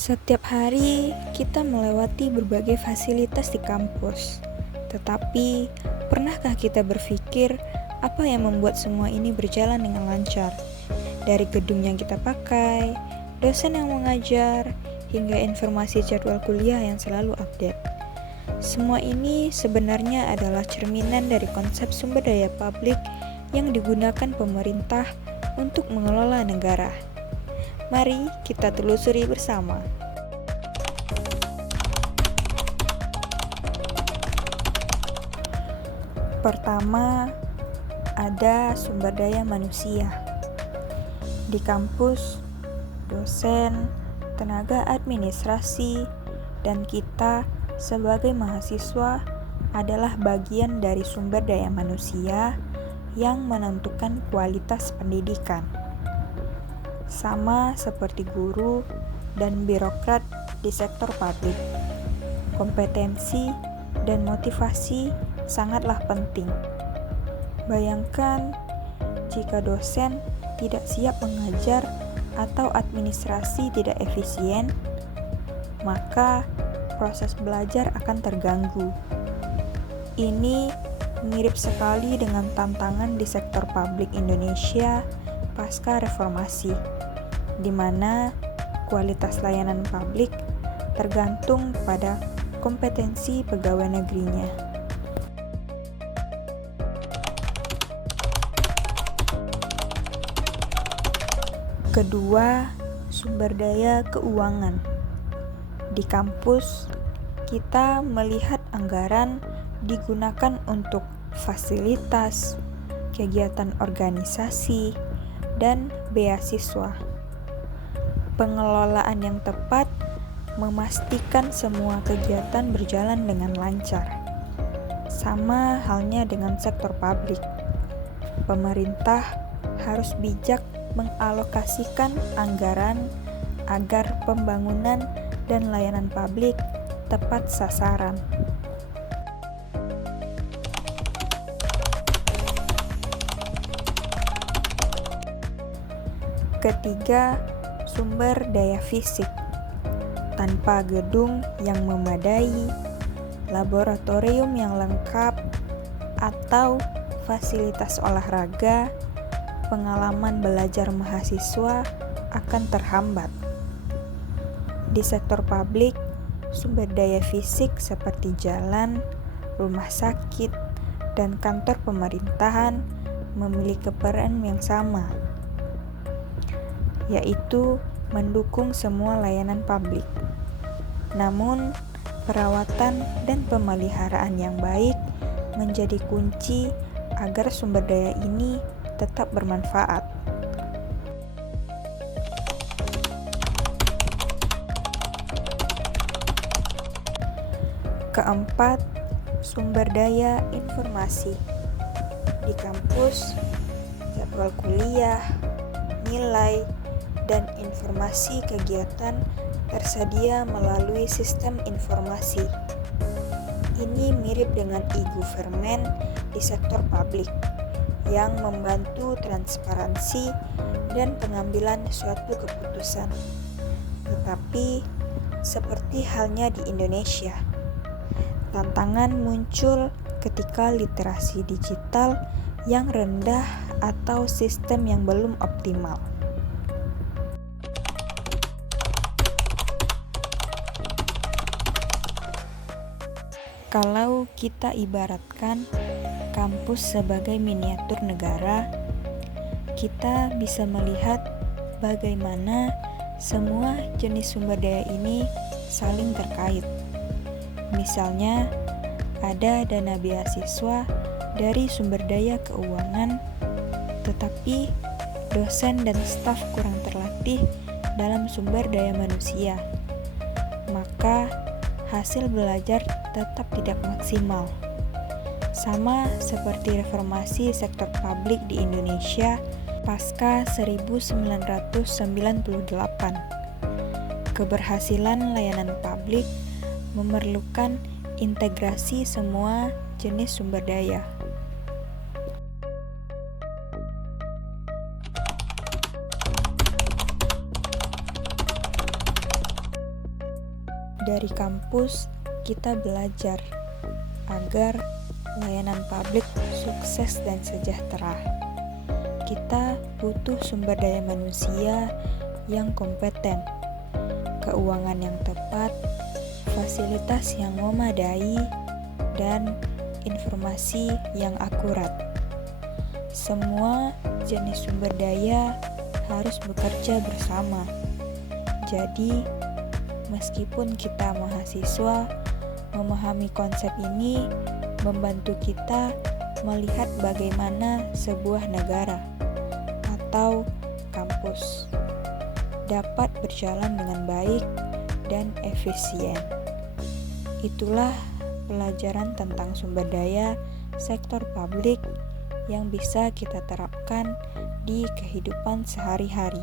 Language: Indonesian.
Setiap hari kita melewati berbagai fasilitas di kampus. Tetapi, pernahkah kita berpikir apa yang membuat semua ini berjalan dengan lancar? Dari gedung yang kita pakai, dosen yang mengajar, hingga informasi jadwal kuliah yang selalu update. Semua ini sebenarnya adalah cerminan dari konsep sumber daya publik yang digunakan pemerintah untuk mengelola negara. Mari kita telusuri bersama. Pertama, ada sumber daya manusia. Di kampus, dosen, tenaga administrasi, dan kita sebagai mahasiswa adalah bagian dari sumber daya manusia yang menentukan kualitas pendidikan. Sama seperti guru dan birokrat di sektor publik, kompetensi dan motivasi sangatlah penting. Bayangkan jika dosen tidak siap mengajar atau administrasi tidak efisien, maka proses belajar akan terganggu. Ini mirip sekali dengan tantangan di sektor publik Indonesia pasca reformasi, di mana kualitas layanan publik tergantung pada kompetensi pegawai negerinya. Kedua, sumber daya keuangan. Di kampus, kita melihat anggaran digunakan untuk fasilitas, kegiatan organisasi, dan beasiswa. Pengelolaan yang tepat memastikan semua kegiatan berjalan dengan lancar. Sama halnya dengan sektor publik. Pemerintah harus bijak mengalokasikan anggaran agar pembangunan dan layanan publik tepat sasaran. Ketiga, sumber daya fisik. Tanpa gedung yang memadai, laboratorium yang lengkap, atau fasilitas olahraga, pengalaman belajar mahasiswa akan terhambat. Di sektor publik, sumber daya fisik seperti jalan, rumah sakit, dan kantor pemerintahan memiliki peran yang sama, yaitu mendukung semua layanan publik. Namun, perawatan dan pemeliharaan yang baik menjadi kunci agar sumber daya ini tetap bermanfaat. Keempat, sumber daya informasi. Di kampus, jadwal kuliah, nilai, dan informasi kegiatan tersedia melalui sistem informasi. Ini mirip dengan e-government di sektor publik yang membantu transparansi dan pengambilan suatu keputusan. Tetapi, seperti halnya di Indonesia, tantangan muncul ketika literasi digital yang rendah atau sistem yang belum optimal. Kalau kita ibaratkan kampus sebagai miniatur negara, kita bisa melihat bagaimana semua jenis sumber daya ini saling terkait. Misalnya, ada dana beasiswa dari sumber daya keuangan, tetapi dosen dan staf kurang terlatih dalam sumber daya manusia, maka hasil belajar tetap tidak maksimal. Sama seperti reformasi sektor publik di Indonesia pasca 1998. Keberhasilan layanan publik memerlukan integrasi semua jenis sumber daya. Dari kampus, kita belajar agar layanan publik sukses dan sejahtera. Kita butuh sumber daya manusia yang kompeten, keuangan yang tepat, fasilitas yang memadai, dan informasi yang akurat. Semua jenis sumber daya harus bekerja bersama. Jadi, meskipun kita mahasiswa, memahami konsep ini membantu kita melihat bagaimana sebuah negara atau kampus dapat berjalan dengan baik dan efisien. Itulah pelajaran tentang sumber daya sektor publik yang bisa kita terapkan di kehidupan sehari-hari.